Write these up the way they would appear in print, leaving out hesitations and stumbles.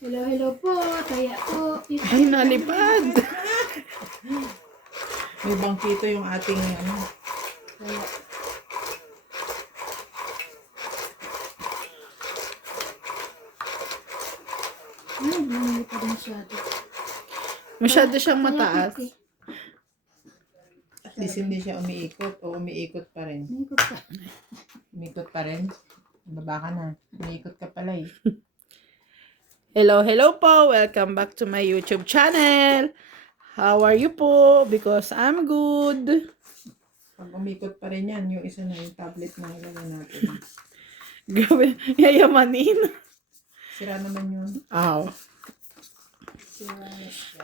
Hello, hello po. Kaya po. Ay, nalipad. May bangkito yung ating ano. Kaya. Ay, bumili pa rin masyado. Masyado siyang Kaya mataas. piti. At least hindi siya umiikot o umiikot pa rin. Hindi ko pa. Umiikot pa rin. Baba ka na. Umiikot ka pala eh. Hello, hello po. Welcome back to my YouTube channel. How are you po? Because I'm good. Pag umikot pa rin yan, yung isa na yung tablet na ilalagay natin. Grabe, yayamanin. Sira naman yun. Aw,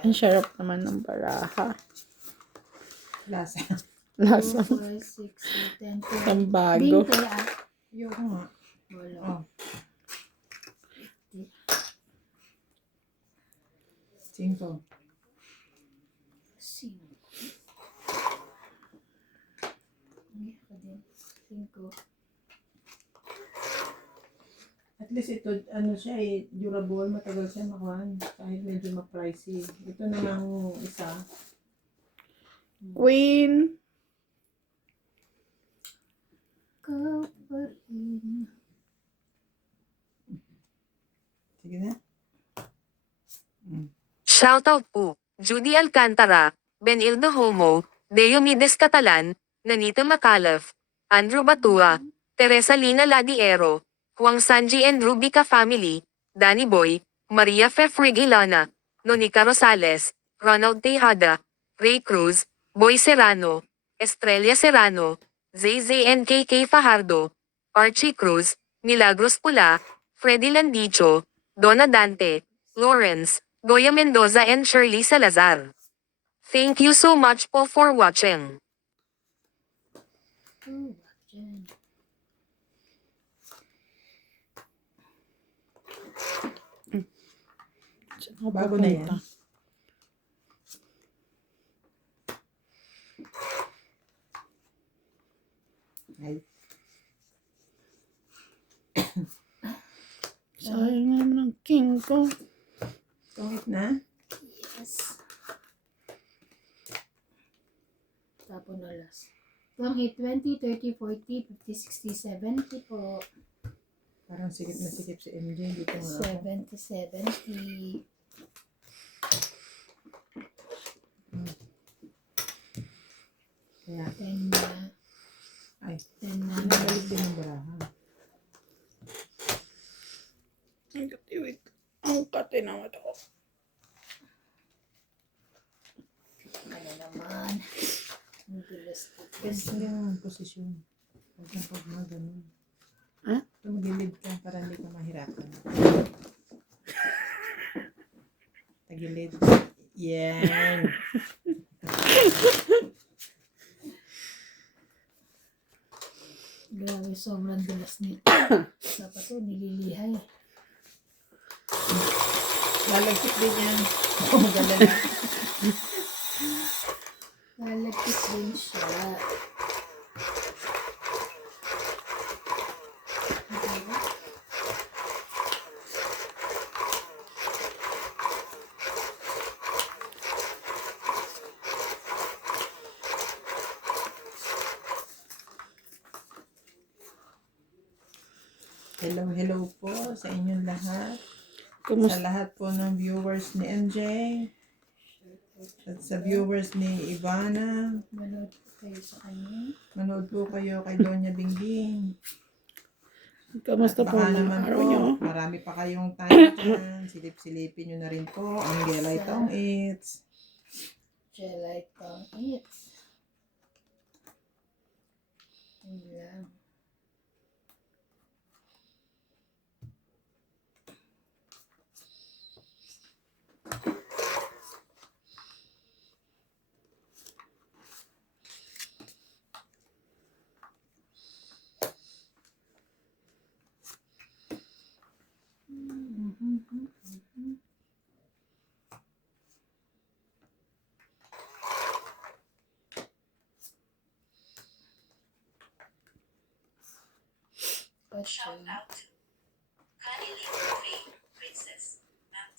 ang sarap naman ng baraha. Lasa. Lasa 4, 6, 10, 12. ng bago. 20 ah. Yung nga. Wala. Oh. 5. 5. Hindi ako din. 5. At least ito, ano siya eh, durable, matagal siya makuha. Kahit medyo ma-pricey. Ito namang isa. Queen. Ikaw pa rin. Sige na. Shoutout po, Judy Alcantara, Benildo Homo, Diomedes Catalan, Nanito Macalef, Andrew Batua, Teresa Lina Ladiero, Juan Sanji and Rubica Family, Danny Boy, Maria Fefrigilana, Nonica Rosales, Ronald Tejada, Ray Cruz, Boy Serrano, Estrella Serrano, ZZNKK Fajardo, Archie Cruz, Milagros Pula, Freddy Landicho, Donna Dante, Lawrence, Goya Mendoza and Shirley Salazar. Thank you so much po for watching. Oh, dyan. Bago na yan. Ay. Sayang naman ng king ko. Tungit na. Yes. Tapos na last. 20, 30, 40, 50, 60, 70 po. Parang sikip na sikip si MJ. Dito nga ako. 70, 70. Kaya, 10 na. ay, 10 na. nabalik din ng baraha. Ang katiwid. Ang katinawa to. Ano naman. Ang dulas ko. Best hindi naman posisyon. Pag na ganun. Ha? Tumagilid ka para hindi ka mahirapan. Tagilid. Yan. Grabe, sobrang dulas nito. Dapat to, nililihay. Lalagkit din yan. Oh, galala. Lalapit din siya. Diba? Hello, hello po sa inyong lahat. Sa Kumusta? lahat po ng viewers ni MJ. At sa viewers ni Ivana. Manood po kayo sa kanya. Manood po kayo kay Doña Bingbing. Kamusta po Baka mga naman araw po, nyo? marami pa kayong time dyan. Silip-silipin nyo na rin po ang Gelay Tong Eats. Jelly Tong Eats. Yun lang. Shout out to Kanili Cafe Princess, Ma'am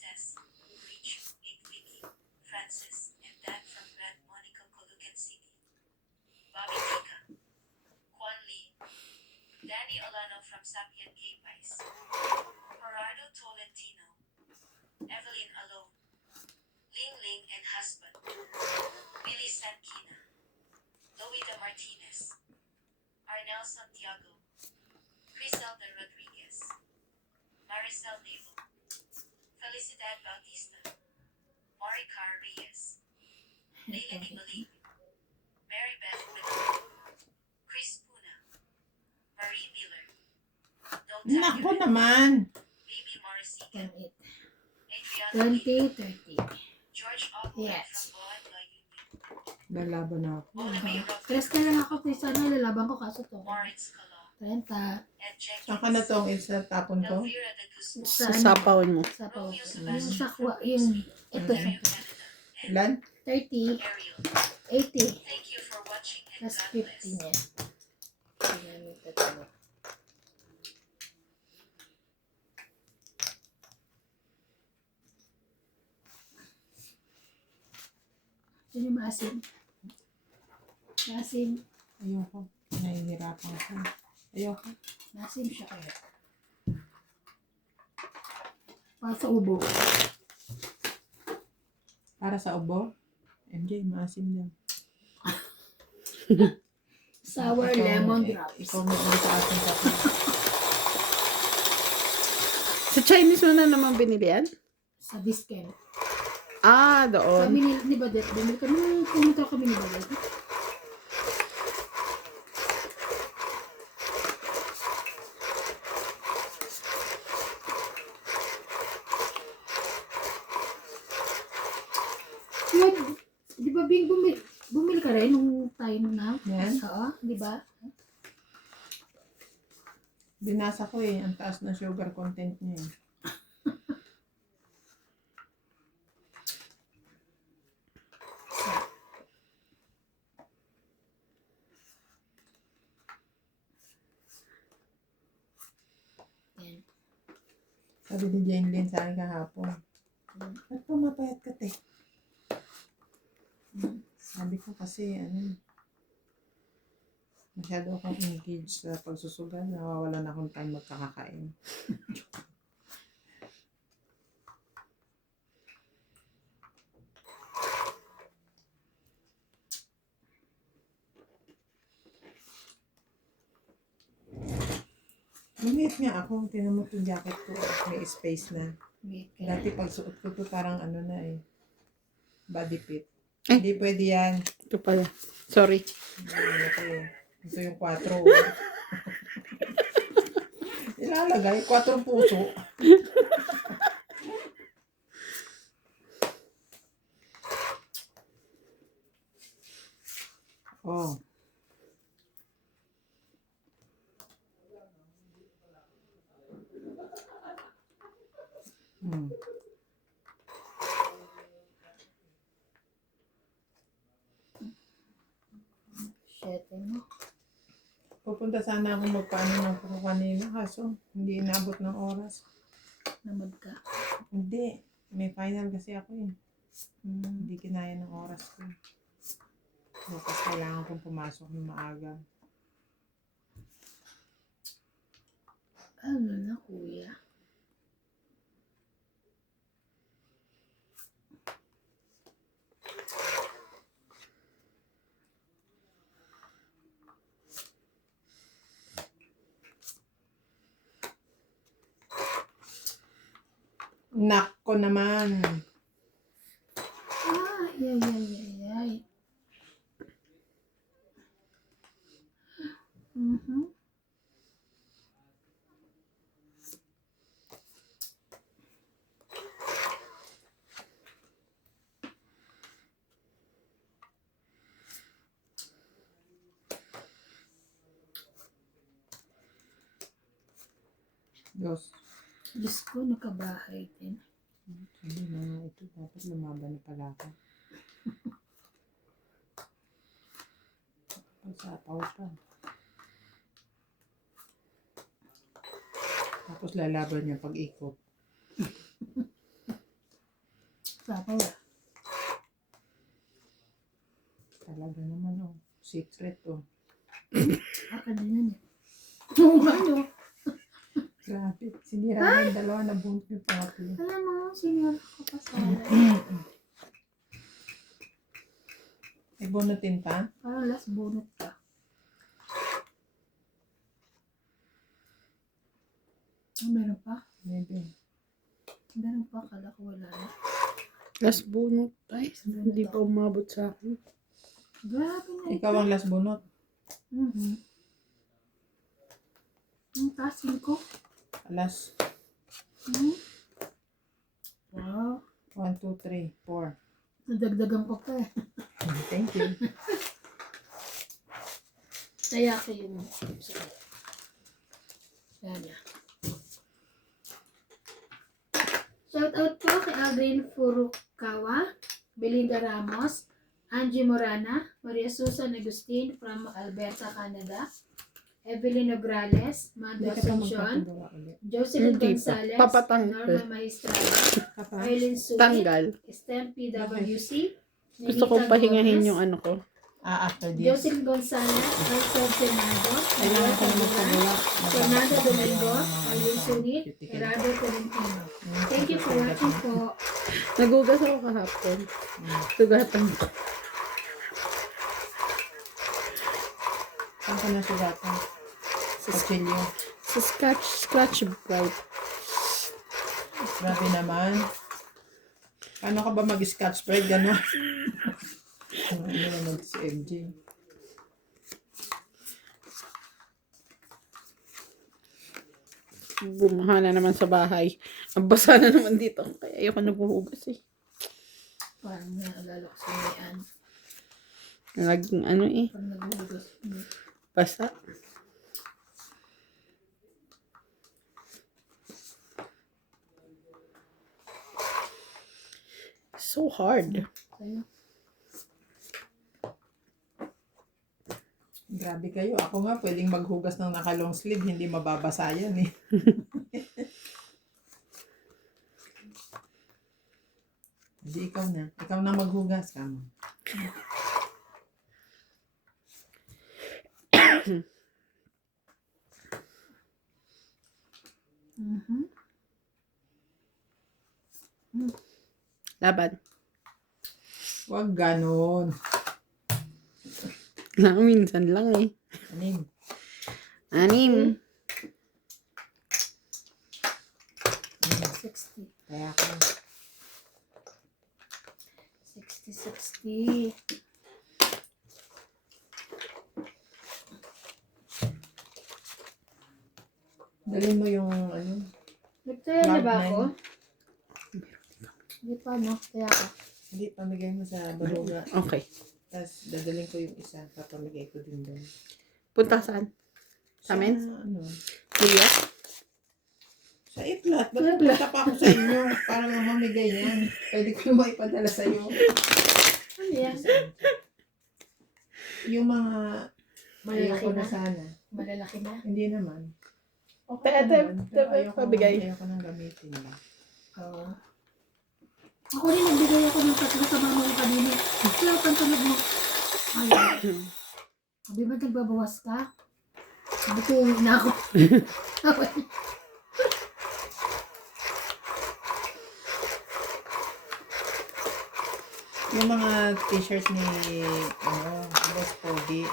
Felicidad Bautista, Maricar Reyes, Leila Ibalik, Mary Beth Whitman, Chris Puna, Marie Miller, Nako naman. Baby Morrissey, 10, 8. Adriana 20, 30. George Ogwen Yes. from Boan Layuni, Lalaban ako. Olamay Stress ka lang ako. Sana lalaban ko kaso to. Moritz Colon, 30. Ed Saan ka na Jenkins, tong isa tapon ko? Elvira de Guzman, Sa Sa ano? sapawin mo. Sa paw. Romeo Yung Sebastian, sakwa. Yung ito. Ontario, Canada, Ilan? 30. Ariel. 80. Thank you for watching and Plus God bless. 50 niya. Ginamit na ito. Ito yung maasim. Maasim. Ayoko. Nahihirapan ko. Ayoko. Maasim siya kaya. Para sa ubo. Para sa ubo? MJ, maasim lang. Sour Ikaw- lemon eh, drops. Ikaw may ano sa akin kasi. Sa Chinese mo na naman binili yan? Sa discount. Ah, doon. Kami ni Badet. Bumili kami. Pumunta kami ni Badet. Yun, di ba Bing, bumili ka rin nung time na? Yan. Oo, di ba? Binasa ko eh. Ang taas na sugar content niya eh. Yan. Sabi ni Jane Lynn sa akin kahapon. Ba't pumapayat ka, te? Sabi ko kasi, masyado akong engaged sa pagsusugal. Nawawalan akong time magkakakain. Lumiit nga ako. Tinan mo itong jacket ko. May space na. Wait ka. Dati pag suot ko to parang ano na eh. Body fit. Eh. Hindi pwede yan. Ito pala. Sorry. Ano ko eh. Ito yung 4. Ilalagay. 4 puso. Oh. Hmm. Shit, mo. Pupunta sana ako magpaano ng kuko kanina kaso hindi inabot ng oras. Namad ka. Hindi. May final kasi ako eh. Hindi kinaya ng oras ko. Bukas kailangan kong pumasok ng maaga. Ano na, kuya? Nako naman. Ah, ay. Mhm. Diyos. Diyos ko, nakabahay din. Sabi na nga ito. Dapat lumaban na pala ako. Pagsapaw pa. Tapos lalaban niya pag-ikot. Papa, wala. Talaga naman oh. Secret oh. Aka din yan eh. Oo nga, no. Grabe. Sinira ng dalawa na bunot yung pangatlo. Alam mo, sinira ko pa sa May bunutin pa? parang last bunot ka. Ah, meron pa? Maybe. Meron pa, kala ko wala na. Last bunot. Ay, hindi pa umabot sa akin. Grabe na ito. Ikaw ang last bunot. Mhm. Ang tasin ko. Last. Hmm? Wow. 1, 2, 3, 4. Nadagdagan ko pa eh. Thank you. Kaya ko yung yan na. Shout out po kay Aldrin Furukawa, Belinda Ramos, Angie Morana, Maria Susan Agustin from Alberta, Canada, Evelyn Nograles, Mando Hindi ka pa Asuncion, magpapagawa ulit. Jocelyn Hindi pa. Gonzalez, Papatanggal. Norma Maestrada, Kapa? Eileen Sui, Tanggal. Stem PWC, Gusto kong pahingahin yung ano ko. After this. Jocelyn Gonzalez, Alfred Senado, Kailangan ko na magpagawa. Fernando Domingo, Eileen Sunit, Gerardo Tolentino. Thank you for watching po. Nagugas ako kahapon. Sugatan ko. Saan ka nasugatan? Kutsilyo. Sa scratch bright. Grabe naman. Paano ka ba mag-scotch spread? Gano'n? Ano naman si MJ? Bumaha na naman sa bahay. Ang basa na naman dito. Kaya ayoko naghuhugas eh. Parang naalala ko sa mayan. Naging ano eh. Pag naghuhugas. Basa. So hard. Sa'yo. Grabe kayo. Ako nga pwedeng maghugas ng naka-long sleeve. Hindi mababasa yan eh. Hindi ikaw na. Ikaw na maghugas ka mo. Mhm. Laban. Huwag ganon. Lang, minsan lang eh. Anim. 6. 60. Kaya ako. 60. Dalhin mo yung ano. Nagtaya na ba Log ako? Hindi pa, no? Kaya ako. Hindi, pamigay mo sa baluga. Okay. Tapos dadalhin ko yung isa. Papamigay ko din doon. Punta saan? Sa amin? Ano? Kuya? Sa itlat. Ba't nagpunta pa ako sa inyo? Para nga mamigay yan. Pwede ko yung maipadala sa iyo. Ano yan? Yung mga Malalaki ayoko na na? sana. Malalaki na? Hindi naman. Ate, Pero ayoko, pabigay. ayoko nang gamitin ba. Oo. Ako rin, nagbigay ako ng 3 sa mama ko kanina. Kaya pantulog mo. Ay. Sabi ba nagbabawas ka? Sabi ko, uwi na ako. Yung mga t-shirts ni Boss Pogi.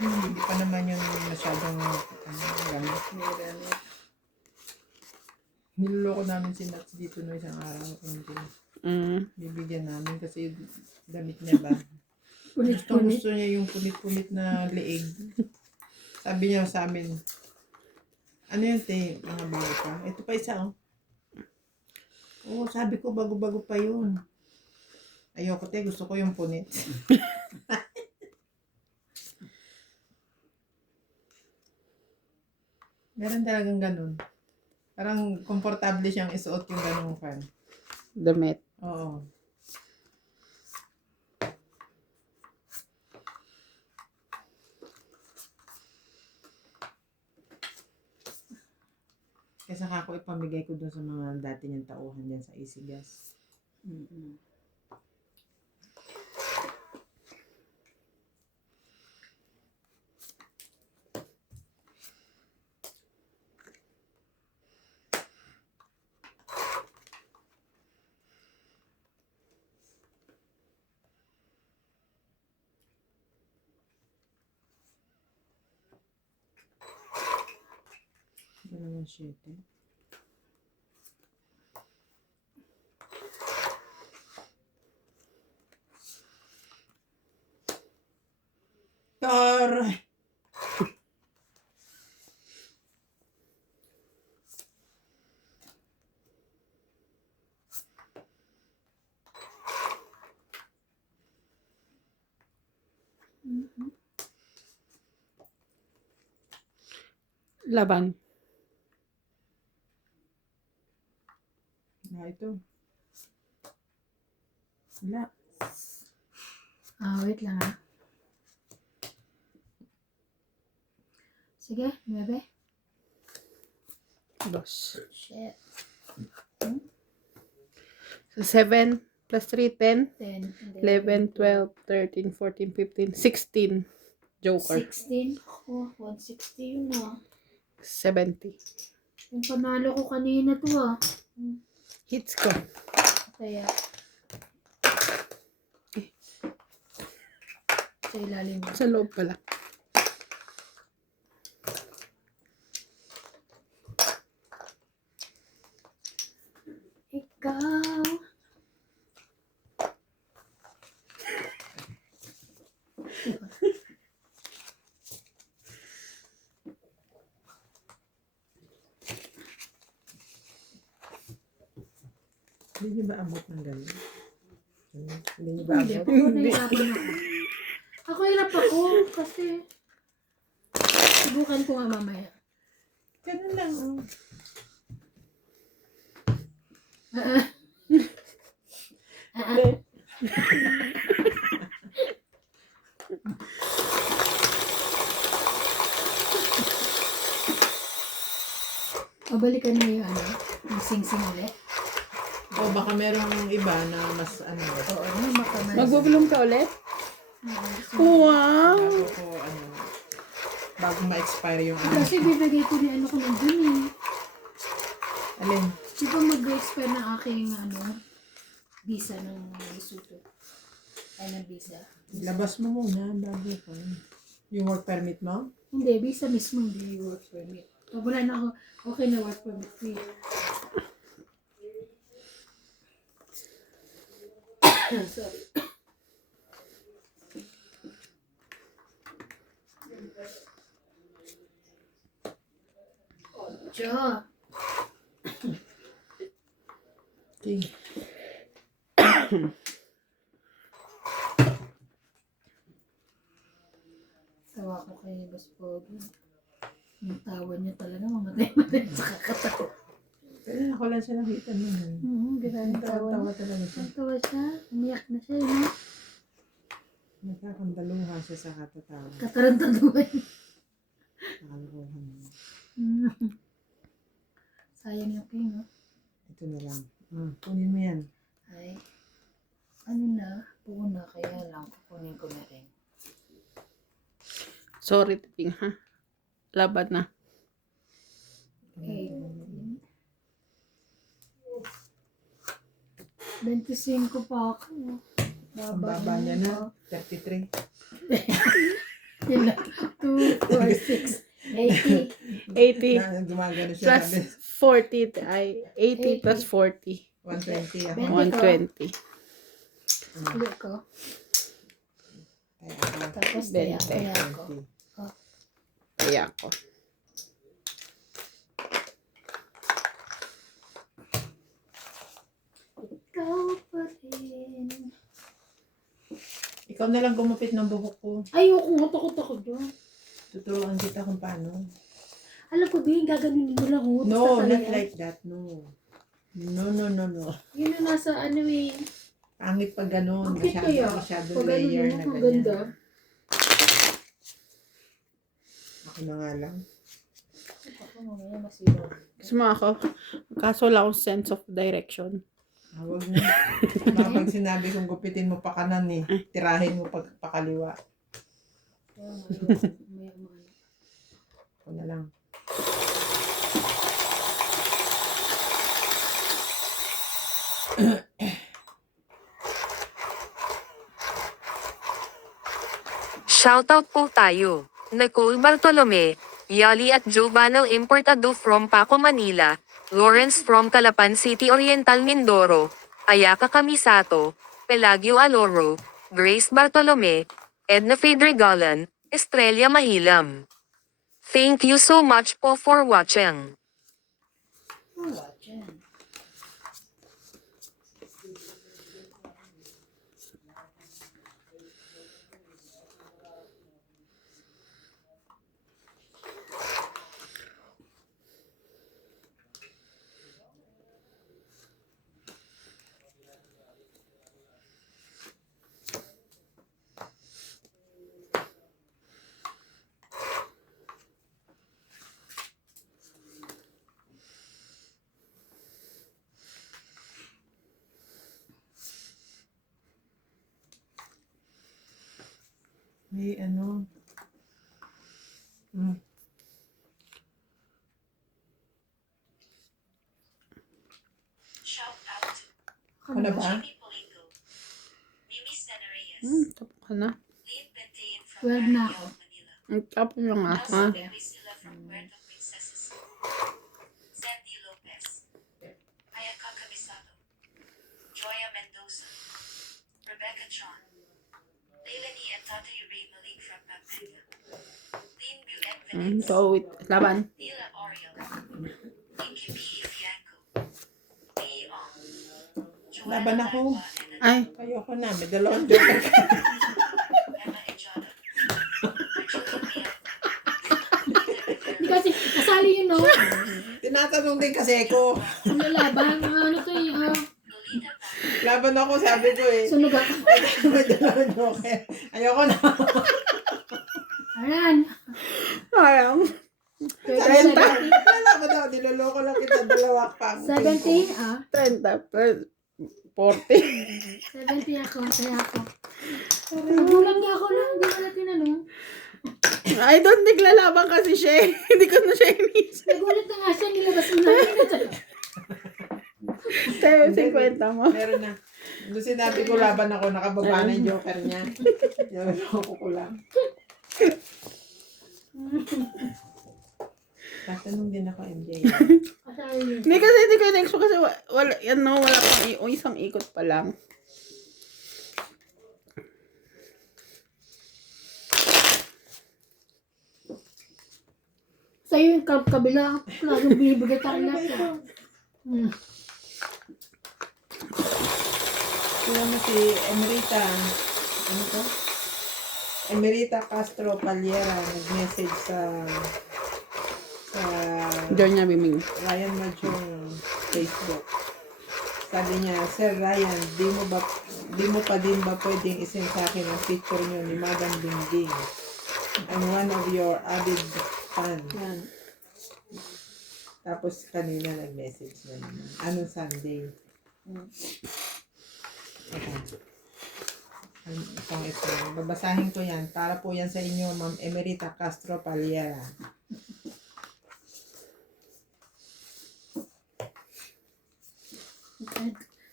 Hindi pa naman yun masyadong gamit. Niloloko namin si Nats dito no isang araw. Bibigyan namin kasi damit niya ba. Punit-punit. Gusto niya yung punit-punit na leeg. Sabi niya sa amin, ano yun te, mga bago pa? Ito pa isa oh. Oo, sabi ko bago-bago pa yun. Ayoko te, gusto ko yung punit. Meron talagang ganun. Parang komportable siyang isuot yung ganung fan. Damit. Oo. Kaya saka ako ipamigay ko dun sa mga dati niyang tauhan dyan sa Easy Gas. Ito naman 7. Aray. Laban. Ito. Wala. Wait lang ha. Sige, 9. Dos. Shit. So, 7 plus 3, 10. 10. 11, 12, 13, 14, 15, 16. Joker. 16. Oh, 160 yun ah. 70. Yung panalo ko kanina to ah. Hits ko. Kaya. Sa ilalim mo. Sa loob pala. Ikaw. Hindi niyo ba abot ng gano'n? Hindi niyo ba Hindi, abot? pag nahihirapan ako. Ako hirap ako kasi subukan ko nga mamaya. Ganun lang. Oh. O balikan mo yung ano, yung sing-sing ulit. O baka merong iba na mas ano. Oo, ano, makamay. Magbubulong ka ulit? Wow! Bago ko ano. Bago ma-expire yung ano. Kasi bibigay ko ni ano ko nandun eh. Alin? Di ba mag-expire ng aking ano, visa ng Lesotho? Ay, ng visa. Labas mo muna bago ko. Yung work permit mo? Hindi, visa mismo, hindi work permit. Pag wala na ako, okay na work permit free. Sorry. Ocho. Okay. Tawa ko kay Boss Pogi. Yung tawa niya talaga, mamatay-matay sa kakatawa. Pero ako lang siya nakita nun. Grabe tawa Tawa niya. talaga siya. Ang tawa siya, umiyak na siya, no? Nagkakandaluha siya sa katatawa. Katarantaduhan. Nakaluhan. Sayang yung king, no? Ito na lang. Kunin mo yan. Ay, ano na, buo na, kaya lang, kukunin ko na rin. Sorry, Ting, ha? Laban na. Okay. 25 pa ako. Ang baba niya na. 33. Ilan? 2, 4, 6, 80. 80 Na, gumagano siya. plus Sabi, 40 ay 80 plus 40. 120 ako. 120. Ulit ko. Ay, ako. Tapos 20. kaya ko. 20. Kaya ko. Ikaw pa rin. Ikaw na lang gumupit ng buhok ko. Ayoko nga, takot ako doon. Tuturuan kita kung paano. Alam ko, Bing, gaganunin mo lang. Oh. No, Basta not talaga. like that. No. No. Yun ang nasa ano eh. Pangit pag ganun. Ang cute kaya. Masyado Pag layer ganun na mo, ang ganyan. ganda. Ako na nga lang. Ako mamaya masiro. Gusto mo ako? Kaso wala akong sense of direction. Huwag na. Pag sinabi kong gupitin mo pa kanan eh. Tirahin mo pag pakaliwa. Kaya mamaya maano. Ako na lang. Shoutout po tayo. Nicole Bartolome, Yali at Jobanal Importado from Paco, Manila, Lawrence from Calapan City Oriental, Mindoro, Ayaka Kamisato, Pelagio Aloro, Grace Bartolome, Edna Fedregalan, Estrella Mahilam. Thank you so much po for watching. Wala dyan. May ano. Hmm. Wala ba? Tapos ka na. 12 na ako. Tapos lang ako. Joya Mendoza, Rebecca John, Leilani and Tatay Ray Malik from Pampanga, Dean Buet Venez, So, wait. Laban. Tila Oriel, Inky P. Fianco, P. Ong, Laban ako. Ay. Ayoko na. May dalawang joker. Emma Ejada, Virginia Mia, Hindi kasi, kasali yun, no? Tinatanong din kasi ako. Ang lalaban. Ano to yung, Lolita Pang, Laban ako, sabi ko eh. sunog ako. May dalawang joker. Ayoko na. Ayan. Sayang. 17. Wala ko daw. Niloloko lang kita. Dalawa pa. 17, ah. 30 plus 40. 70 ako, kaya ako. Nagulang niya ako lang, hindi ko na tinanong. I don't think lalaban kasi siya. Hindi ko na siya inisip. Nagulat na nga siya, nilabas mo namin. Sa'yo, 50 mo. Meron na. Doon sinabi ko laban ako. Nakababa na yung joker niya. Niloloko ko lang. Tatanong din ako, MJ. Kasali yun. Hindi kasi hindi ko in-expect kasi wala, yan no, wala pang isang ikot pa lang. Sa'yo yung kabila, laging binibigay tayo lahat. Sila mo si Emerita. Ano to? Emerita Castro Paliera. Nag-message sa Diyan niya biming. Ryan Majong Facebook. Sabi niya, Sir Ryan, di mo pa din ba pwedeng isend sa akin ang picture niyo ni Madam Dingding? I'm one of your avid fan. Yan. Tapos kanina nag-message na naman. Anong Sunday? Okay. Ito. Babasahin ko yan. Para po yan sa inyo, Ma'am Emerita Castro Paliera.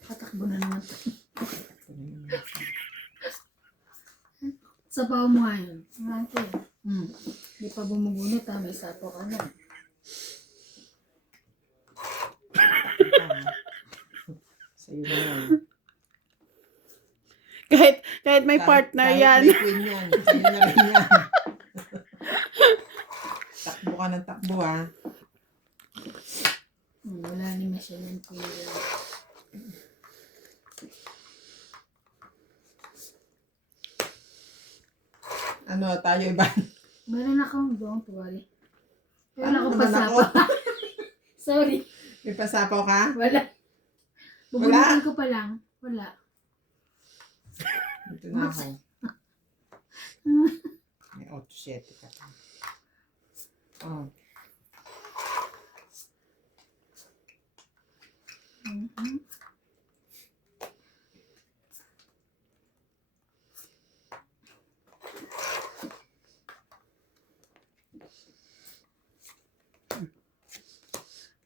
Katakbo na naman. Sabaw mo ngayon. Ngayon ko eh. Di pa bumugunot ha, may sapo ka na. Sa'yo na yan. Kahit may partner Kahit yan. may queen yan. Sa'yo na rin yan. Takbo ka ng takbo ha. Wala ni Michelle and Kuya. Ano, tayo iba? Meron akong don't worry. Pero Ano wala akong naman pasapa. Sorry. May pasapaw ka? Wala. Bubunutin ko pa lang. Wala. Ito na ako. May 8-7 ka pa. Oh.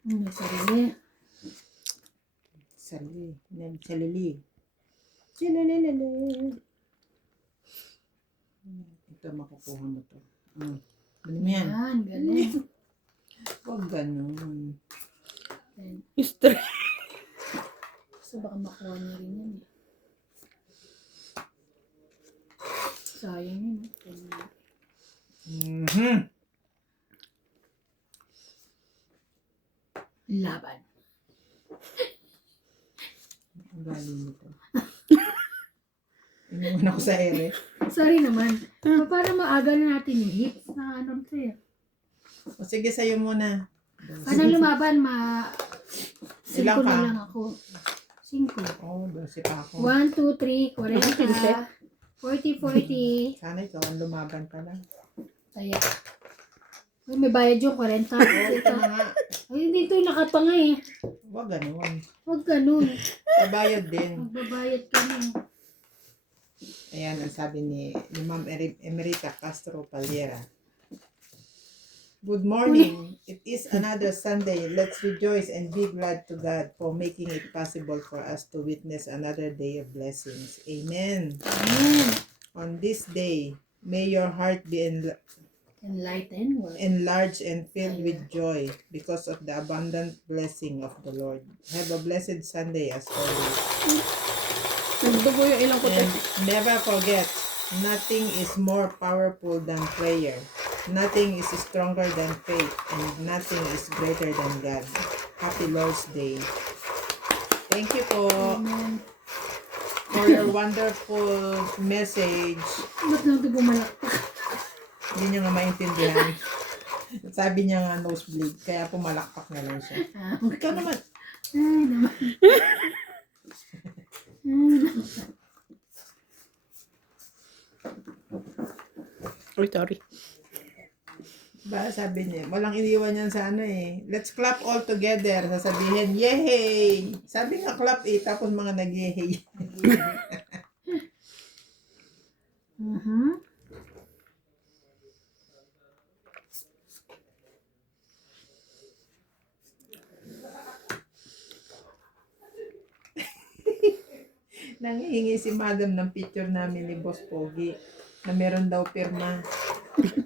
May sarili. Salili. Silalala. Ito, makukuha mo to. Ano mo yan? Yan, galing. Huwag ganun. History. So baka makuha niya rin yan eh. Sayang yun. Mhm. Laban. Ang galing nito. Iniwan ako sa ere. Sorry naman. Para maaga na natin yung hits na ano to eh. O sige, sa'yo muna. Ano lumaban, Ilang 5 na ka? lang ako. 5. Oh, 12 pa ako. 1, 2, 3, 40. 40. Sana ikaw ang lumaban ka lang. Kaya. Uy, may bayad yung 40. Ito na nga. Ay, dito nakatanga eh. Huwag ganun. Huwag ganun. Kabayad din. Magbabayad ka na. Ayan, ang sabi ni Ma'am Emerita Castro Paliera. Good morning. It is another Sunday. Let's rejoice and be glad to God for making it possible for us to witness another day of blessings. Amen. Amen. On this day, may your heart be Enlighten. enlarged and filled with joy because of the abundant blessing of the Lord. Have a blessed Sunday as always. Nagdugo yung ilang ko. And never forget, nothing is more powerful than prayer. Nothing is stronger than faith. And nothing is greater than God. Happy Lord's Day. Thank you po Amen. for your wonderful message. Ba't lang ito bumalakpak? Hindi niya nga maintindihan. Sabi niya nga nosebleed, kaya pumalakpak na lang siya. Ah, Ikaw naman. Ay, naman. Uy, sorry. Ba, sabi niya, walang iniwan yan sa ano eh. Let's clap all together. Sasabihin, yehey! Sabi nga clap eh, tapos mga nag-yehey. Mhm. Nangihingi si madam ng picture namin ni Boss Pogi na meron daw pirma.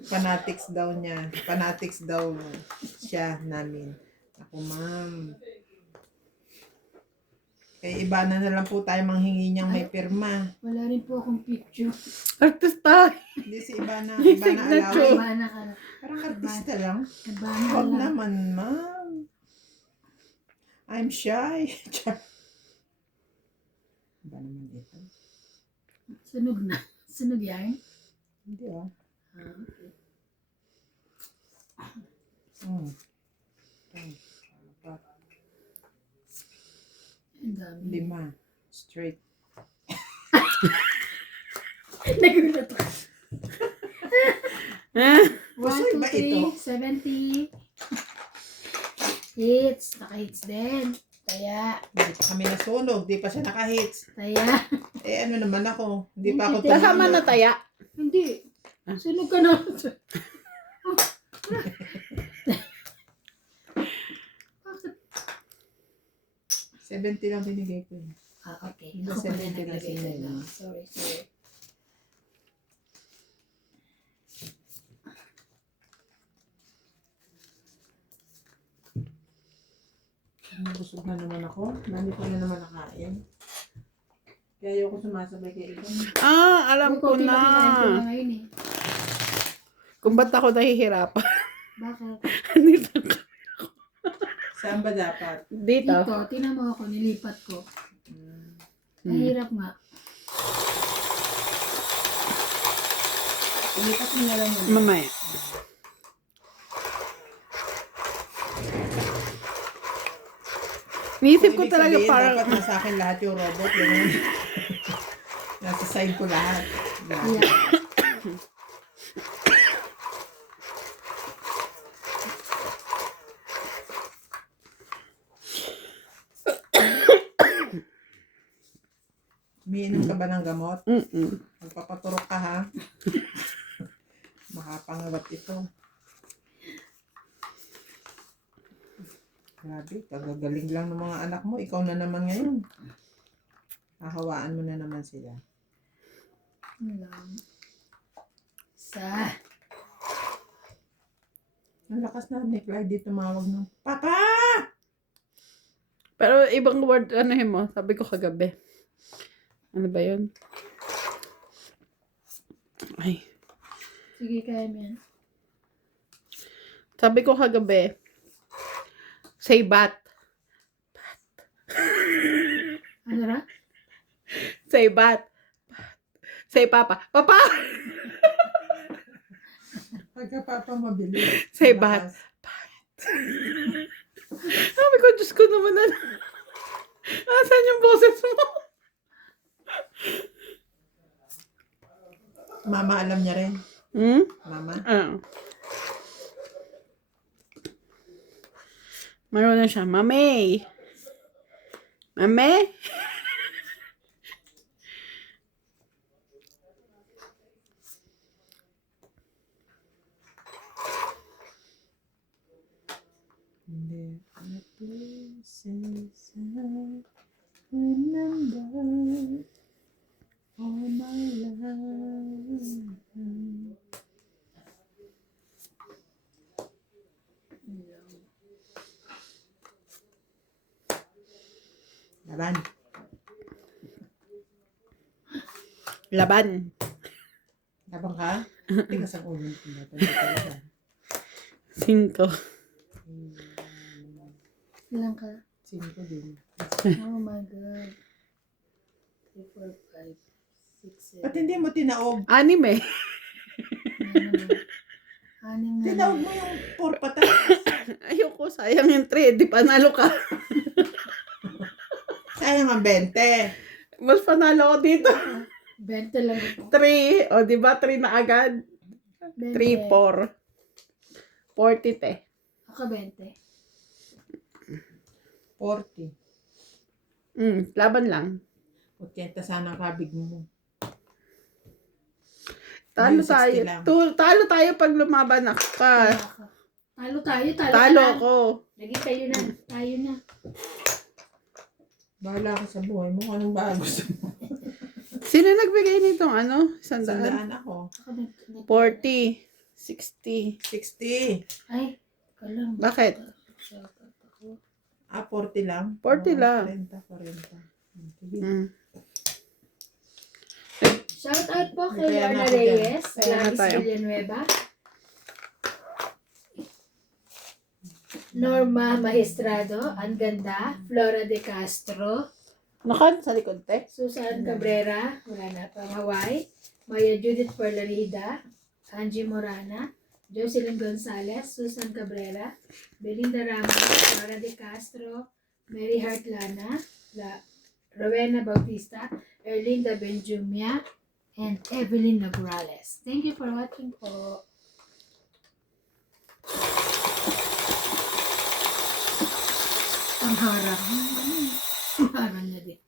Fanatics daw niya. Fanatics daw siya namin. Ako, ma'am. Eh, iba na lang po tayo manghingi niyang may pirma. Wala rin po akong picture. Artista. Hindi si Ibana May Ibana signature. Alawi. Ibana ka. Parang artista lang. Ibana Huwag lang. naman, ma'am. I'm shy. Iba naman ito. Sunog na. Sunog yan. Hindi ah. Ah, okay. Hmm. Ang dami. 5. Straight. Nagulat ako. Ah, 1, Gusto 2, ba ito? 3, 70. Hits. Naka-hits din. Kaya. Hindi pa kami nasunog. Di pa siya naka-hits. Kaya. Eh ano naman ako. Hindi pa ako Hindi. kasama na taya. Hindi. Sunog ka na. Bakit? 70 lang binigay ko. Eh. Ah, okay. Hindi, Ako pala 70 na naglagay sila, doon. no? Sorry. Busog na naman ako. Nandi ko na naman nakain. Kaya ayoko sumasabay kay Ivan. Alam ko Konti lang kinain ko na na. ngayon eh. Kung ba't ako nahihirapan. Bakit? Saan ba dapat? Dito. Dito, tinan mo ako, nilipat ko. Hmm. Mahirap nga. Ulipat mo na lang yun. Mamaya. Niisip ko Ibig talaga sabihin, parang... dapat nasa akin lahat yung robot. Ganun. Nasa side ko lahat. Yeah. Umiinom ka ba ng gamot? Mm-mm. Magpapaturok ka ha? Makapangagat ito. Grabe, kagagaling lang ng mga anak mo. Ikaw na naman ngayon. Hahawaan mo na naman sila. Lang. Sa. Ang lakas na ni Clyde tumawag ng, Papa! Pero ibang word, ano yun mo? Sabi ko kagabi. Ano ba yun? Ay. Sige, kaya mo yan. Sabi ko kagabi, say bat. Ano ra? Say bat. Say papa. Papa! Pagka papa mabilis. Say bat. Malakas. Sabi ko, Diyos ko naman na. Asan yung boses mo? Mama, alam niya rin. Hmm? Mama. Marunong siya. Mami! Mami? There are places I remember all my life. Laban. Laban. Laban ka? Tigas ang ulo. Cinco. Ilang ka? 5 din. Oh my God. 3, 4, 5, 6, 7. Ba't hindi mo tinaog? Anime. Anim na. Tinaog mo yung 4 patas. Ayoko, sayang yung 3. Di panalo ka. Sayang ang 20. Mas panalo ko dito. 20 lang ito. 3. O, di ba 3 na agad? 3, 4. 40, te. Ako 20. 40. Laban lang. 80 sana ang kabig mo. Talo Ayun, 60 tayo. lang. Talo tayo pag lumaban ako pa. Talo tayo. Talo Talo ka na. ako. Lagi tayo na. Tayo na. Bahala ka sa buhay mo kung anong bago gusto mo. Sino nagbigay nitong ano? 100? Sandaan ako. Ako 20. 40. 60. 60. Ay, ikaw lang. Bakit? 40 lang? 40 lang. 40. Sige. Shout out po kay Kaya Lorna na ako dyan. Reyes, Kaya na Gladys tayo. Villanueva, Norma Maestrado, ang ganda, Flora de Castro, Nakan sa likod, te. Susan Cabrera, wala na pang Hawaii, Maya Judith Perlarida, Angie Morana, Jocelyn Gonzalez, Susan Cabrera, Belinda Ramos, Flora de Castro, Mary Hartlana, Rowena Bautista, Erlinda Benjumia, and Evelyn Nograles. Thank you for watching po. Ang harang. Ang harang niya din.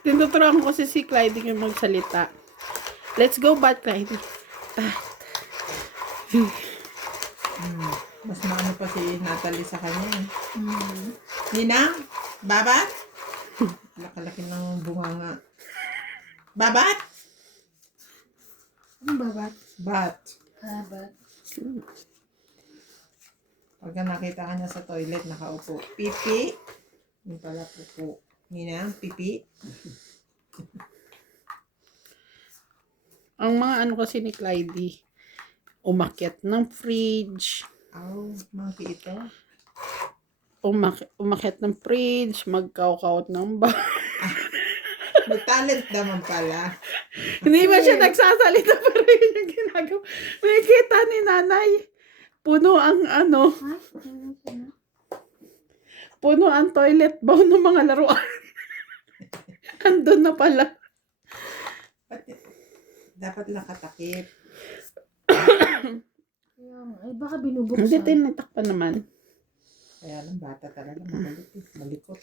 Tinuturuan ko si Clyde yung magsalita. Let's go, Bat, Clyde. Mas maano pa si Natalie sa kanya. Mm. Ninang? Babat? Lakalaki ng bunganga. Babat? Anong babat? Bat. Babat. Pagka nakita ka niya sa toilet, nakaupo. Pipi. Yung pala pupo. Ninang, pipi. Ang mga ano kasi ni Clyde, umakyat ng fridge, Monkey ito. umakyat ng fridge, magkaw-kaut ng ba. May talent naman pala. Hindi ba siya nagsasalita pero yun yung ginagawa. May kita ni nanay. Puno ang ano, Ay, ano siya na? puno ang toilet bowl ng mga laruan. Andun na pala. Dapat lang katakip. Kaya nga, ay baka binubuksan. Hindi, tinitak pa naman. Kaya lang bata talaga. Makulit eh. Malikot.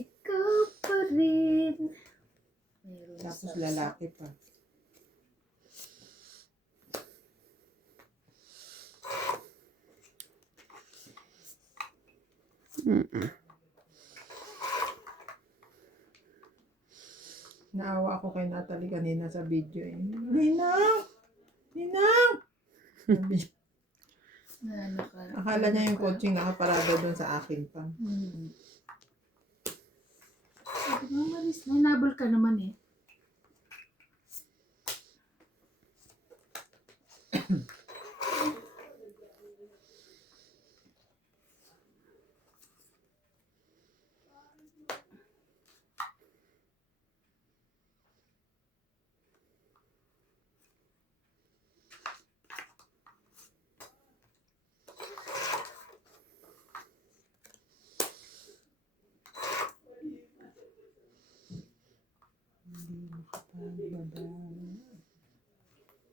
Ikaw pa rin. Meron Tapos sa- lalaki pa. Naawa ako kay Natalie kanina sa video eh. Ninang! Ninang! Sabi niya, Na naka... Akala niya yung coaching nakaparada doon sa akin pa. Sabi ko, Maris, nanabol ka naman eh.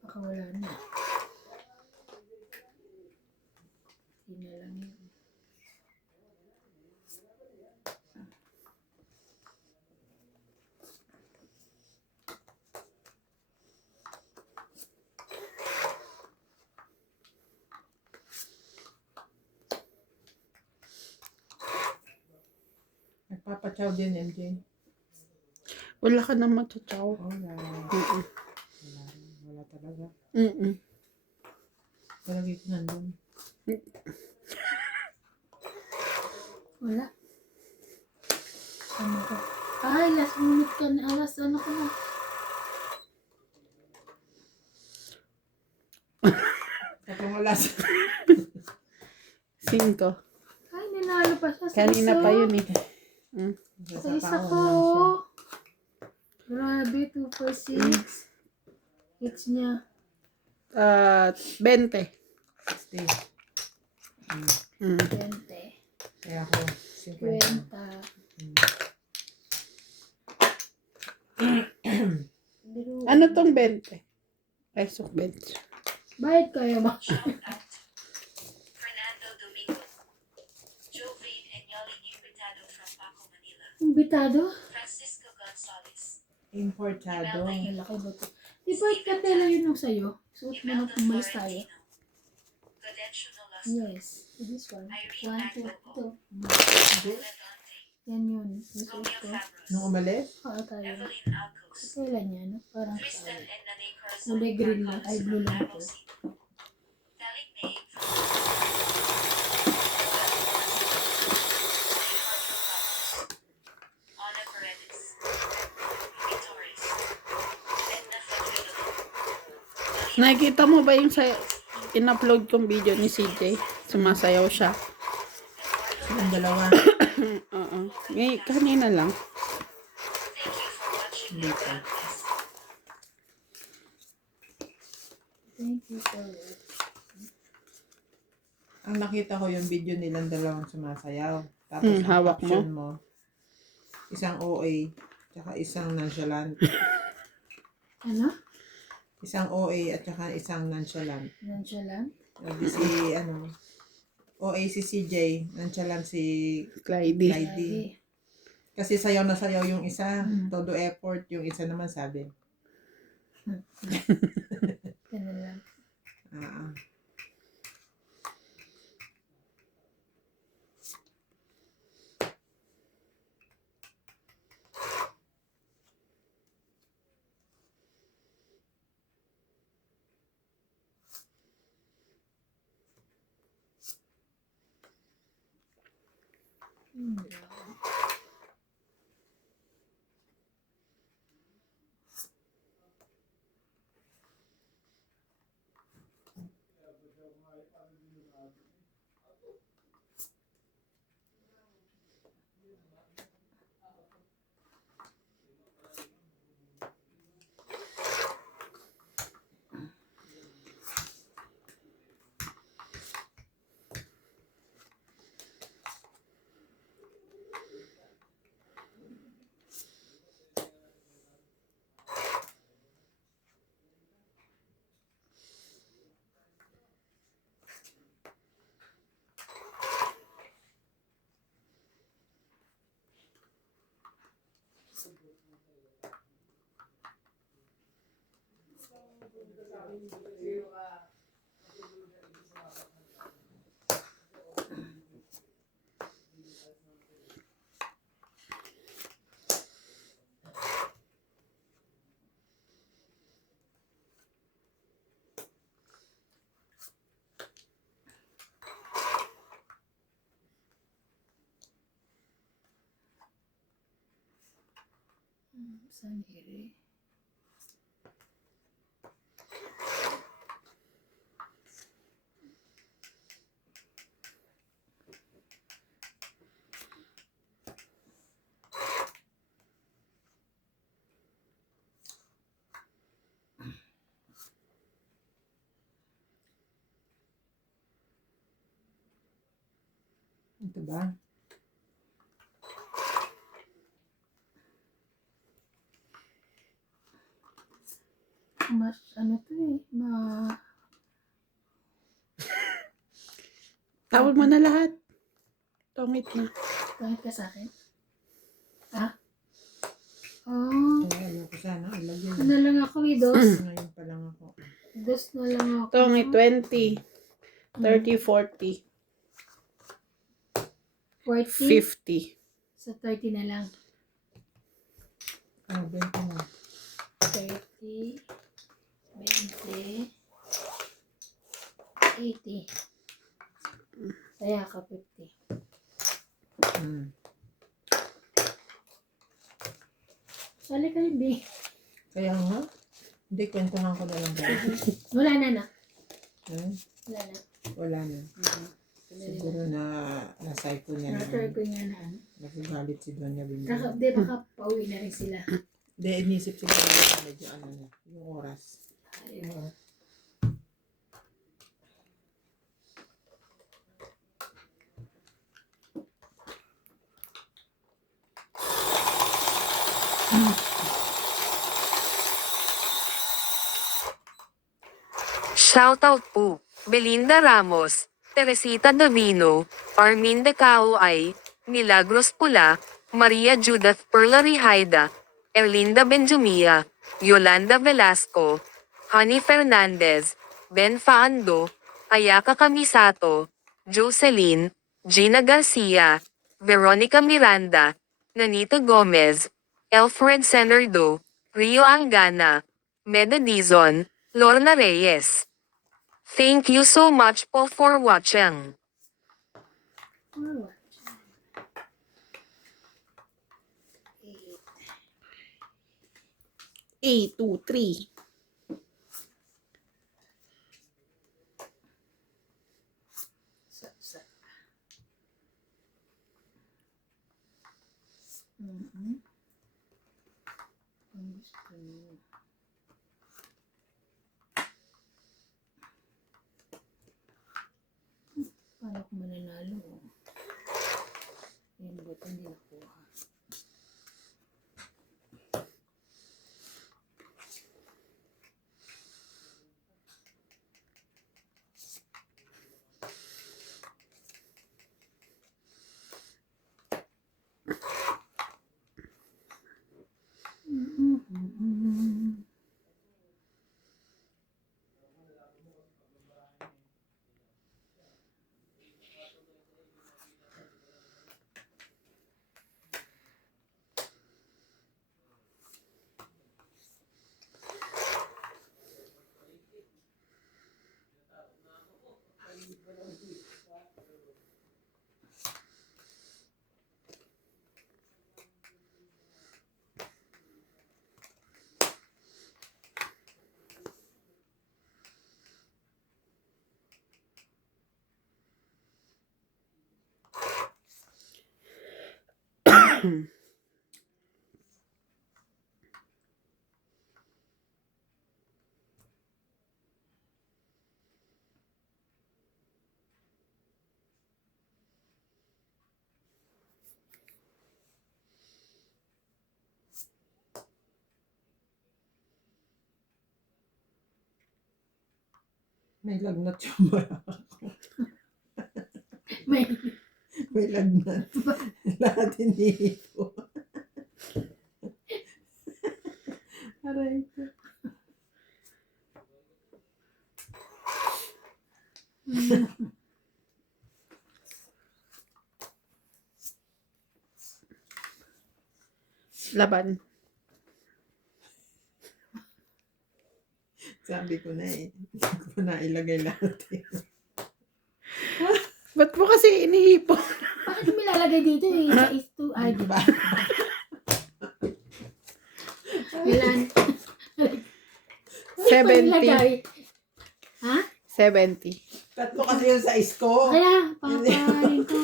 Baka wala na. Hindi na lang yun. Nagpapachaw din, MJ. Wala ka naman tsaw. Wala. Mm-mm. Wala talaga. Mm-mm. Palagi ko nandun. Wala. Ano ko? Ay, last minute ka na. Alas, ano ko na? Tatlong alas. 5. Ay, ninalo pa siya sa Kanina isa. pa yun eh. Sa isa ko. Grabe, 2 for 6. Hits niya. 20. 60. Mm. 20. Kaya ako, 50. 20. Ano tong 20? Pesok 20. Bayad kayo ba? Fernando Domingo. Jovane Enyali Invitado from Paco, Manila. Imbitado? Francisco Gonzalez. Importado. Ang laki ba ito? Di ba ikatela yun yung sa'yo? Suot mo nung umalis tayo. Gadencio Nolasco. Yes. This one. Irene 1, 2, Agbobo. 2. Ledonte. Yan yun. Suot Romeo ko. Fabros. Nung umalis, Oo tayo. Evelyn Alcos. Kailan yan? Parang Tristan tayo. and Nane Corazon. Kulay green lang. Ay, blue lang Marcos. ito. Taling May from Ana Paredes. Ruby Torres. Edna Fedredo. Nakikita mo ba yung in-upload kong video ni CJ? Sumasayaw siya. silang dalawa. Oo. Kanina lang. Thank you for watching. Hindi pa. Thank you for it. Ang nakita ko yung video nilang dalawang sumasayaw. Tapos ang hawak caption mo, isang OA, tsaka isang nonchalant. Ano? Isang OA at tsaka isang nonchalant. Nonchalant? Sabi si, OA si CJ, nonchalant si Clyde. Clyde. Kasi sayaw na sayaw yung isa, todo effort, yung isa naman sabi. Ganun lang. Ah. Sanhiri. Ito ba? Mas, ano to eh, Tawag mo na lahat. Tongit na. Pangit ka sa akin? Ah? Oh, Ay, ayoko sana. Ilagyan. ano lang ako eh, dos. Ngayon pa lang ako. Dos na lang ako. Tongit 20, 30, 40, 40? 50. So, 30 na lang. Ano, 20 mo. 30, 20, 80. Kaya ka 50. Hmm. Sali ka rin, B. Kaya nga, hindi, kwentuhan ko na lang ba? Wala na na. Hmm? Wala na. Wala na. Siguro na na-cycle niya na. Try ko nga na. Nagagalit si Doña Bimbo. Di baka pauwi na rin sila. Hindi, inisip siguro na medyo ano na, yung oras. Ayun. Shoutout po, Belinda Ramos, Teresita Davino, Armin De Cauay, Milagros Pula, Maria Judith Perlari Haida, Erlinda Benjumia, Yolanda Velasco, Honey Fernandez, Ben Faando, Ayaka Kamisato, Jocelyn, Gina Garcia, Veronica Miranda, Nanita Gomez, Alfred Senardo, Rio Angana, Meda Dizon, Lorna Reyes. Thank you so much po for watching. Forward. 8, 2, 3. Sa. Mm-hmm. Ang gusto mo. Paano ko mananalo? Yan, buto hindi nakuha. May lagnat yung barak. May, May lagnat. Lahat inihipo. Aray ko. Laban. Sabi ko na eh. Hindi ko pa nailagay lahat eh. Ba't mo kasi inihipo? bakit may lalagay dito eh? Sa is to, ay, di ba? Ilan? 70. Nilagay. Ha? 70. Tatlo kasi yung size ko. Kaya, paparin ko.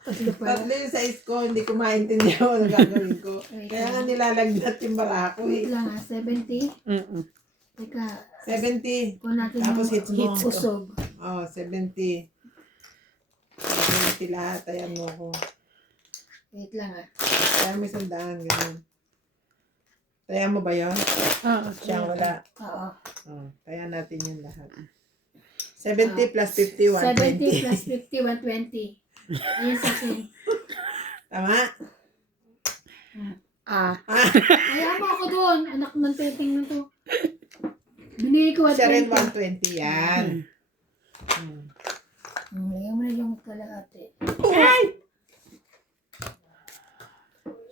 Tatlo pala. Tatlo yung size ko, hindi ko maintindihan kung ano gagawin ko. Kaya nga nilalagnat yung barako Wait eh. lang 70. Mm-mm. Teka, 70. kung natin Tapos yung hits mo. usog. Oh, 70. 70 lahat. Ayan mo ko. Wait lang Kaya may sandaan, ganun. Taya mo ba yun? Ah, Siya wala. Oo. Oh, taya natin yun lahat. 70 plus 50, 70 120. plus 50, 120. Ayun sa akin. Tama? Ah. Kaya mo ako doon. Anak ng teteng na to. Binigay ko Siya rin 120. 120 yan. Hmm. Lagyan mo na yung kalahati.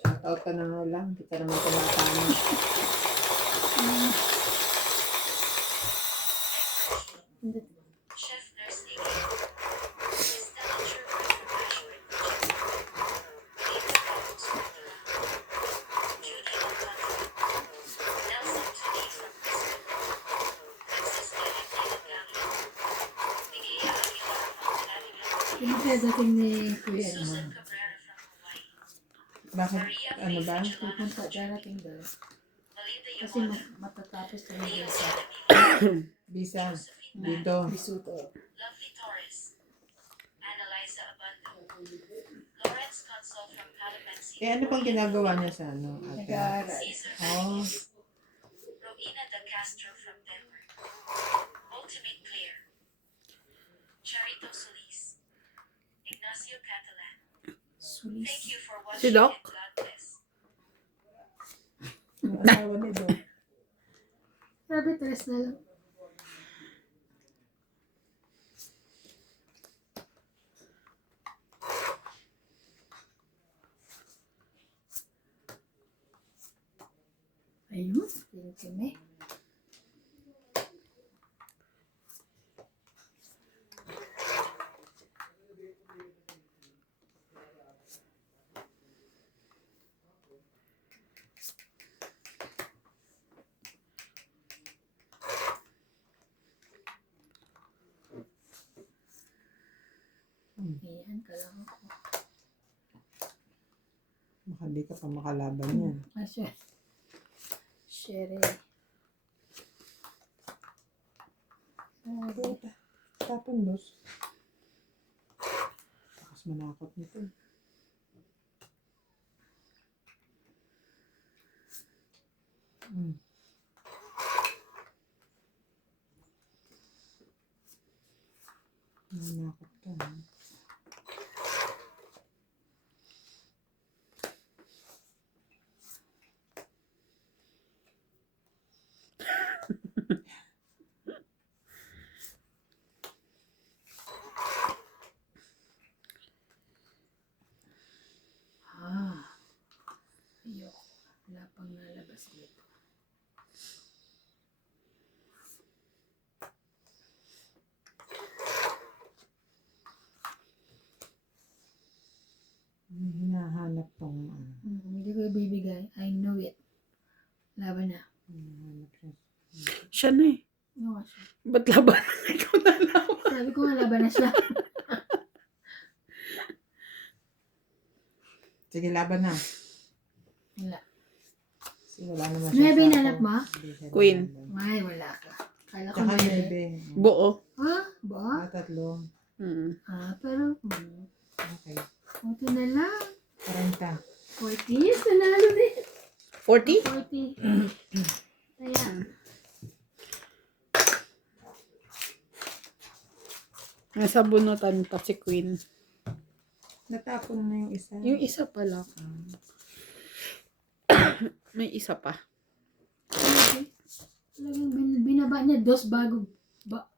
Shoutout ka na nga lang. Hindi ka naman tumatama. Chef Nurse Nikki. Miss Temperature Refrigerator Kitchen. Dito Ramos Cultura. Judy Alcantara. Nelson Tudy from Brisbane. Princess Derek Nilagami. Miguel Aguilar from Connecticut. Yung dating ni Kuya. Susan Cabrera from Hawaii. Bakit? Maria Ano ba? Faith Vigilante Pupunta from darating Jamaica. doon. Melinda Kasi Yamada. matatapos na Leo yung Cianamina. Bisa. Josephine Dito. bisuto. Lovely Torres. Annalisa Abando. Lawrence Consul from Calamansi. Eh, ano pang ginagawa niya sa ano, ate? Nag-aaral. Cesar Oh. Valdez. Rowena De Castro from Denver. Ultimate Clear. Charito Solis. Ignacio Catalan. Sulis. Thank you for watching Si Doc? and God bless. Ang asawa ni Doc. Sabi, tres na lang. Ayun. Ayun kami. Ayan, kailangan ko. Baka di ka pa makalaban yan. Asya. Shere. Tapon dos. Takas manakot nito. Hmm. Manakot ka. Ha? Ayoko. Wala pang nalabas dito. Hinahanap tong ano. Hindi ko ibibigay. I know it. Laban na. Hinahanap siya. Siya na eh. Ano nga siya? Ba't laban? Ikaw na laban. Sabi ko nga laban na siya. Sige, laban na. Wala. Kasi wala naman Nuebe sa hinanap ako. mo? Hindi siya Queen. nalaban. Ay, wala ka. Kala ko Tsaka may... nuebe. Buo. Ha? Ba? Tatlo. Mm. Pero... Okay. Ito na lang. 40. 40? Nanalo din. 40? 40. Ayan. Nasa bunutan pa si Queen. Natapon na yung isa. Yung isa pala. May isa pa. Okay. Talagang binaba niya dos bago.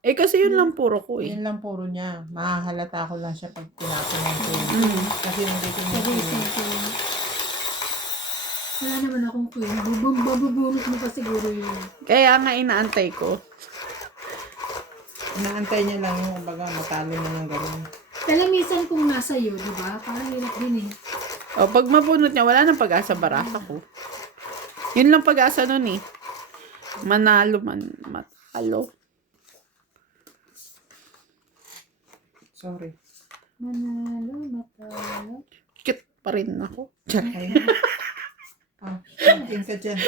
Eh kasi yun lang puro ko eh. Yun lang puro niya. Mahahalata ko lang siya pag tinapon ng queen. Mm. Kasi nandito niya Sabi queen. sa wala naman akong queen. Babubunot mo pa siguro yun. Kaya nga inaantay ko. Inaantay niya lang yung kumbaga matalo na ng gano'n. Kalamisan kung nasa iyo, di ba? Parang hirap din eh. O pag mabunot niya, wala nang pag-asa baraka ko. Yun lang pag-asa nun eh. Manalo matalo. Sorry. Manalo, matalo. Cute pa rin ako. Tiyan. Ay. Tingin ka dyan.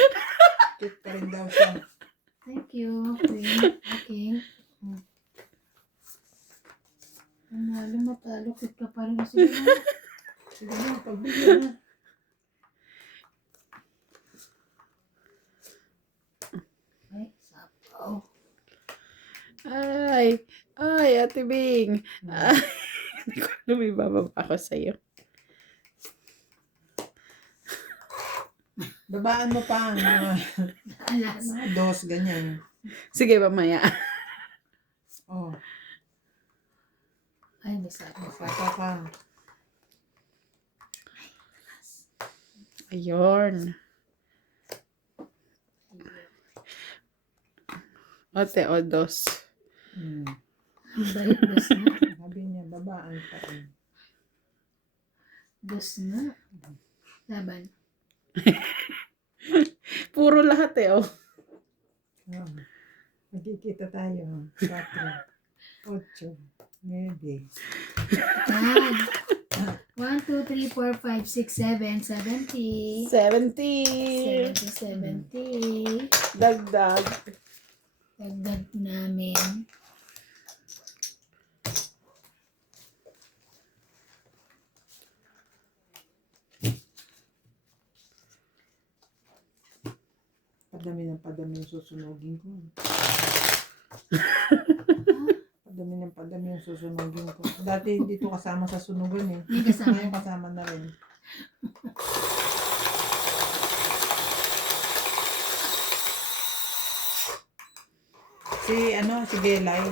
Cute pa rin daw siya. Thank you, Queen. Okay. Manalo, matalo. Cute ka pa rin. Sige na. Sige na, pagbigyan na. Ay, sapaw. Ay, Ate Bing. Ay, hindi ko alam, may bababa ako sa'yo. Babaan mo pa ang mga, Alas. mga dos, ganyan. Sige, mamaya. Oh, Ay, may sapaw. sapa ka. Ayun. Ote, o dos. Ang bait, dos na. Sabi niya, babaan pa rin. Dos na. Laban. Puro lahat eh, oh. Oh. Magkikita tayo. 4, 8, 9. Yan. 1, 2, 3, 4, 5, 6, 7, 70. 70. 70. Dagdag. Dagdag namin. Padami yung susunugin ko. Padami yung susunugin ko. Dati dito kasama sa sunugan eh. May kasama. Ngayon kasama na rin. Si Gelay.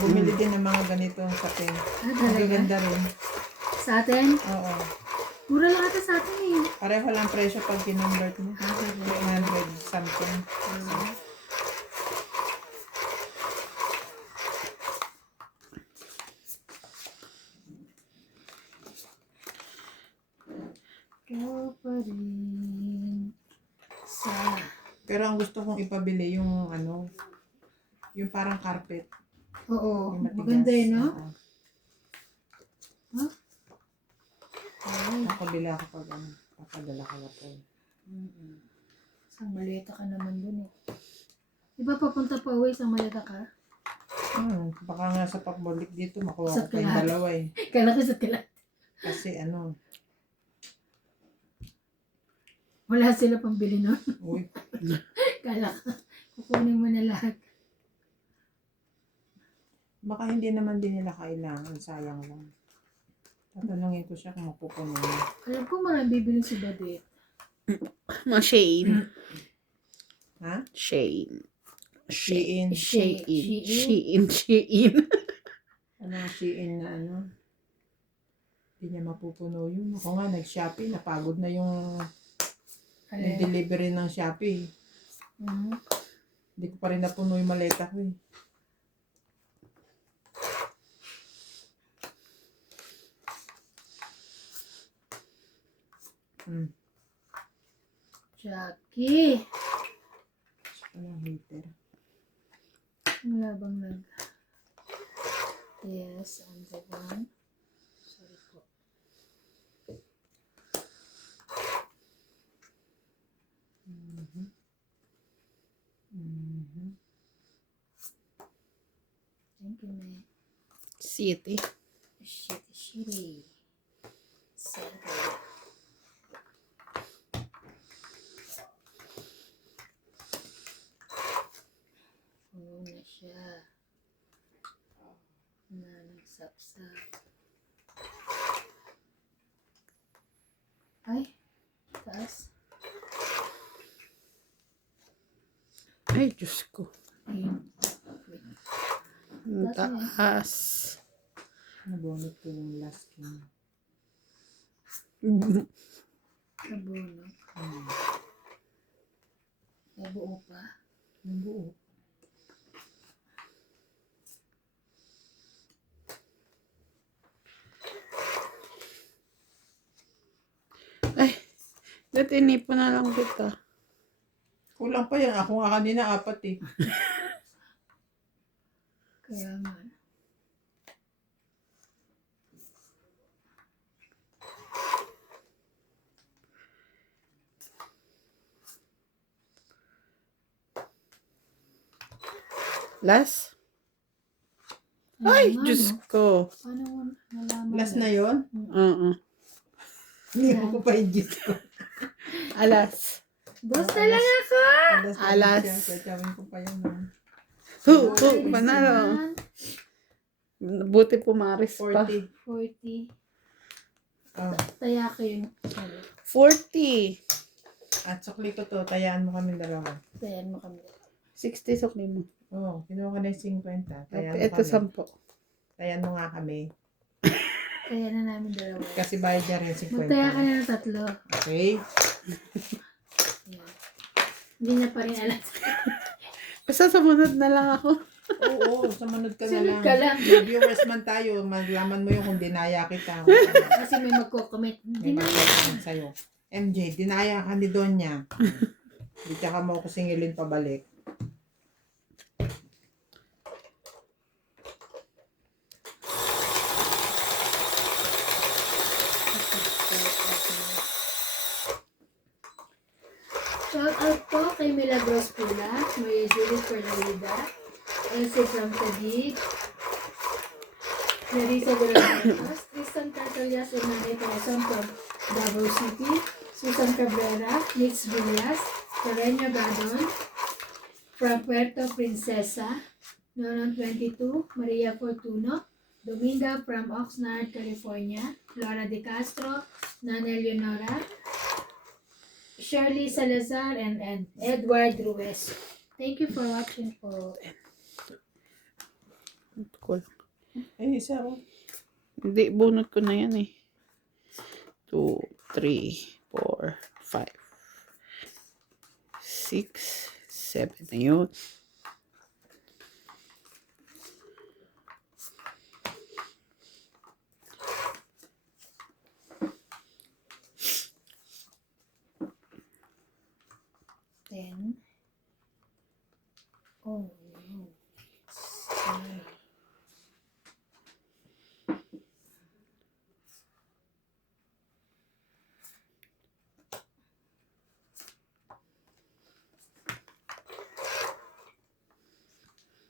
Bumili din ng mga ganitong sapin. Ah, talaga? Magaganda rin. Sa atin? Oo. Mura lang ata sa atin eh. Pareho lang presyo pag kinonvert mo. Ah, talaga. 300 something. Ikaw pa rin sa... Pero ang gusto kong ipabili yung yung parang carpet. Oo, Yung matigas. maganda yun, no? Oo. Huh? Ay, Nakabila ako pag papadala ka na po. sa maleta ka naman dun eh. Di ba papunta pa uwi sa maleta ka? Baka nga sa pagbalik dito makuha Sa ko pa yung lahat. dalawa eh. Kala ko sa tila. Kasi Wala sila pambili nun. uy, Kala ko, kukunin mo na lahat. baka hindi naman din nila kailangan. Sayang lang. Tatanungin ko siya kung mapupuno niya. Alam ko marami bibili si Badet. Mga Shane. Ha? Shane. Shein. Shein. Ano nga Shein na hindi niya mapupuno yun. Ako nga nag-Shopee. Napagod na yung delivery ng Shopee. Hindi ko pa rin napuno yung maleta ko eh. Jackie. Anong hater? Wala bang nag... Yes, I'm the one. Sorry po. Thank you, man. City. Shitty. Center. Oo na siya. Nagsapsap. Ay, taas. Ay, Diyos ko. Ayun. Ang taas. Nabunot ko yung last king. Nabuno. Nabuo pa. Nabuo. Ay, dati inipo na lang kita. Kulang pa yan. Ako nga kanina 4 eh. Kaya nga. Last? Ano Ay, nga, Diyos no? ko. Paano mo nalaman? Last na yon. Oo. Hindi ko pa yung gist ko. Alas. Boss talaga ako! Alas. Kacawin ko pa yun. Panalo. Buti pumaris pa. 40. 40. Oh. Taya ko yung 40. At sukli ko to. Tayaan mo kami dalawa. tayan mo kami. 60 sukli mo. Oo. Kinuha ka na yung 50. Tayaan mo Ito kami. 10. Tayaan mo nga kami. Kaya na namin dalawa. Kasi bayad niya rin 50. Magtaya ka na ng 3. Okay. Yan. Hindi niya pa rin alam. Basta sumunod na lang ako. Oo. Sumunod ka na Sunod lang. ka lang. May viewers man tayo. Malaman mo yun kung dinaya kita. Kasi may magko-comment. May Hindi na. magkakaroon sa'yo. MJ, dinaya ka ni Donya. Hindi ka mo ako singilin pabalik. Shout out po kay Milagros Pula, Maria Judith Fernalida, Elsie from Taguig, Larissa de los Santos, Tristan Cartolias and Nanay Tereson from Davao City, Susan Cabrera, Nix Villas, Torreño Gadon, from Puerto Princesa, Nonon 22, Maria Fortuno, Dominga from Oxnard, California, Laura De Castro, Nana Leonora, Shirley Salazar, and Edward Ruiz. Thank you for watching po. Cool. Eh, isa ko. Hindi, bunot ko na yan eh. 2, 3, 4, 5, 6, 7 na yun. Then, oh no.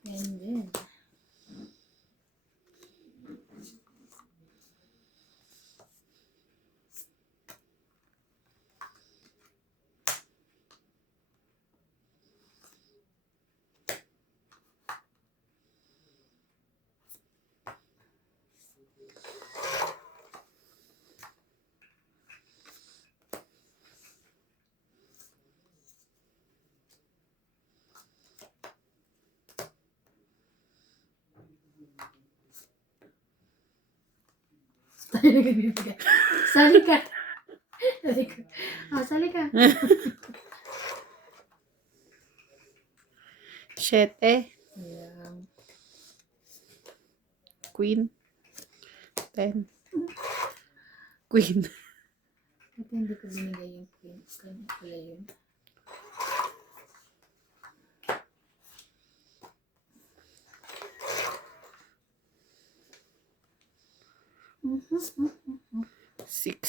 And then, tayo nagbibigay. Sali ka. Sali ka. Oh, sali ka. 7. Ayan. Queen. 10. Queen. Ba't hindi ko binigay yung queen? Kanya pala yun. Six.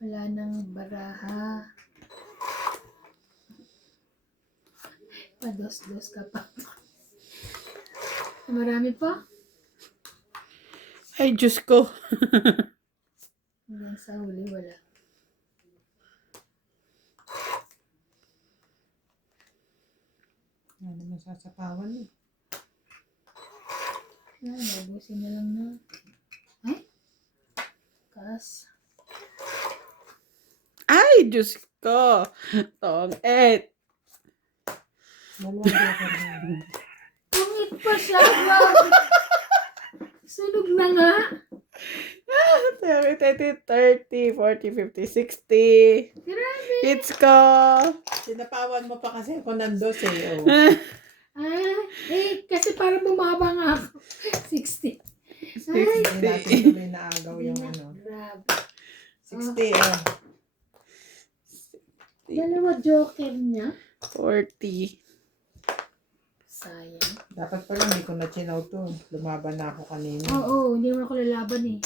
Wala nang baraha. Pados-dos ka pa. Marami pa. Ay, Diyos ko. Hanggang sa huli, wala. Ano naman sasapawan eh. Yan, nabusin na lang na. Ay? Kas. Ay, Diyos ko. Tong 8. Dalawang joker na. Pungit pa siya, grabe. Sunog na nga. 30, 30, 40, 50, 60. Grabe. Hits ko. Sinapawan mo pa kasi ako nandos eh. Oh. Kasi parang bumaba nga ako. 60. Ay, Hindi natin tuloy naagaw yung ano. grabe. 60, oh. Dalawa joker niya. 40. Sayang. Dapat pala hindi ko na chinaw to. Lumaban na ako kanina. Oo, hindi mo ako lalaban eh.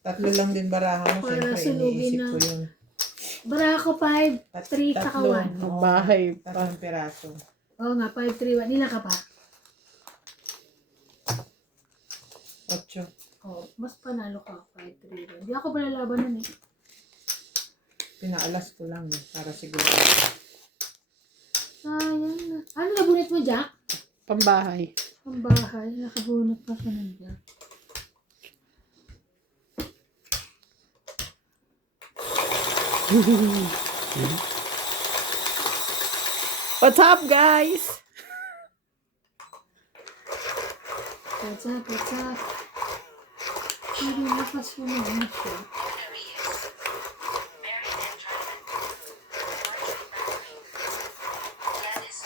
Tatlo lang din barahan mo. Para Siyempre, sunugin iniisip na. ko yun. Bara ako 5, 3, saka Tatlo. 1. Oo, Bahay pa. tatlong piraso. Oo nga, 5, 3, 1. Ilan ka pa? 8. Oo, mas panalo ka. 5, 3, 1. Hindi ako palalaban nun eh. Pinaalas ko lang para siguro. Sayang na. Ano nabunot mo, Jack? Pambahay. Ang bahay. Nakabunot pa siya ng Jack. What's up, guys? What's up? Hindi lakas mo na ano siya.